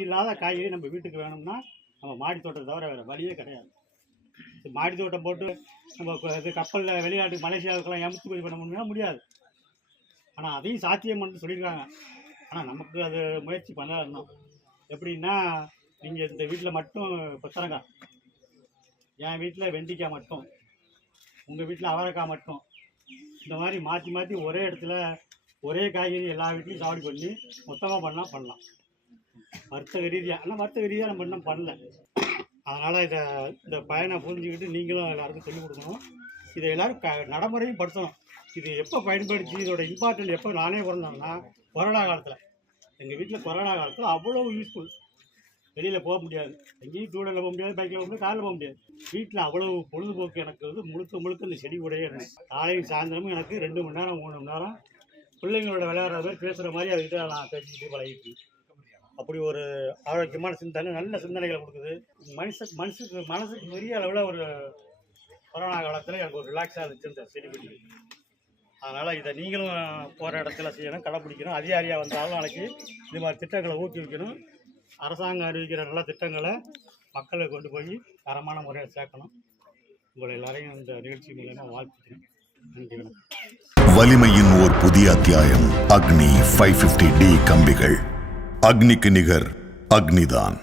இல்லாத காய்கறி நம்ம வீட்டுக்கு வேணும்னா நம்ம மாடி தோட்டம் தவிர வேறு வழியே கிடையாது. மாடி தோட்டம் போட்டு நம்ம இது கப்பலில் வெளிநாட்டுக்கு மலேசியாவுக்கெல்லாம் ஏமாற்றுமதி பண்ண முடியும்னா முடியாது. ஆனால் அதையும் சாத்தியம் பண்ணி சொல்லியிருக்காங்க. ஆனால் நமக்கு அது முயற்சி பண்ணல எப்படின்னா நீங்கள் இந்த வீட்டில் மட்டும் கொத்தரங்காய் என் வீட்டில் வெண்டிக்காய் மட்டும். உங்கள் வீட்டில் அவரைக்காய் மட்டும். இந்த மாதிரி மாற்றி மாற்றி ஒரே இடத்துல ஒரே காய்கறி எல்லா வீட்லையும் சாவடி பண்ணி மொத்தமாக பண்ணால் பண்ணலாம். வர்த்தக ரீதியாக ஆனால் வர்த்தக ரீதியாக நம்ம இன்னும் பண்ணல. அதனால் இதை இந்த பயனை புரிஞ்சுக்கிட்டு நீங்களும் எல்லாருக்கும் சொல்லிக் கொடுக்கணும். இதை எல்லோரும் க நடைமுறையும் படுத்தணும். இது எப்போ பயன்படுத்தி இதோட இம்பார்ட்டன்ட் எப்போ நானே பிறந்தேன்னா கொரோனா காலத்தில். எங்கள் வீட்டில் கொரோனா காலத்தில் அவ்வளோ யூஸ்ஃபுல் வெளியில் போக முடியாது. எங்கேயும் டூவீலரில் போக முடியாது பைக்கில் போக முடியாது காரில் போக முடியாது. வீட்டில் அவ்வளவு பொழுதுபோக்கு எனக்கு வந்து முழுக்க முழுக்க இந்த செடி கூடயே இருந்தேன் காலையும் சாயந்தரமும் எனக்கு ரெண்டு மணி நேரம் மூணு மணி நேரம் பிள்ளைங்களோட விளையாடுற மாதிரி பேசுகிற மாதிரி அதுக்கிட்ட நான் பேசிக்கிட்டு பழகிட்டு அப்படி ஒரு ஆரோக்கியமான சிந்தனை நல்ல சிந்தனைகளை கொடுக்குது. மனுஷ மனுஷுக்கு மனசுக்கு பெரிய அளவில் ஒரு கொரோனா காலத்தில் எனக்கு ஒரு ரிலாக்ஸாக இருந்துச்சு இந்த செடிபிடி அதனால் இதை நீங்களும் போகிற இடத்துல செய்யணும் கடைப்பிடிக்கணும் அதிகாரியாக வந்தாலும் நாளைக்கு இது மாதிரி திட்டங்களை ஊக்குவிக்கணும். அரசாங்கம் அறிவிக்கிற நல்ல திட்டங்களை மக்களை கொண்டு போய் தரமான முறையில் சேர்க்கணும். உங்களை எல்லாரையும் இந்த நிகழ்ச்சி மூலயமா வாழ்த்துக்கிறேன். நன்றி வணக்கம். வலிமையின் ஓர் புதிய அத்தியாயம் அக்னி ஃபைவ் ஃபிஃப்டி டி கம்பிகள். அக்னிக்கு நிகர் அக்னிதான்.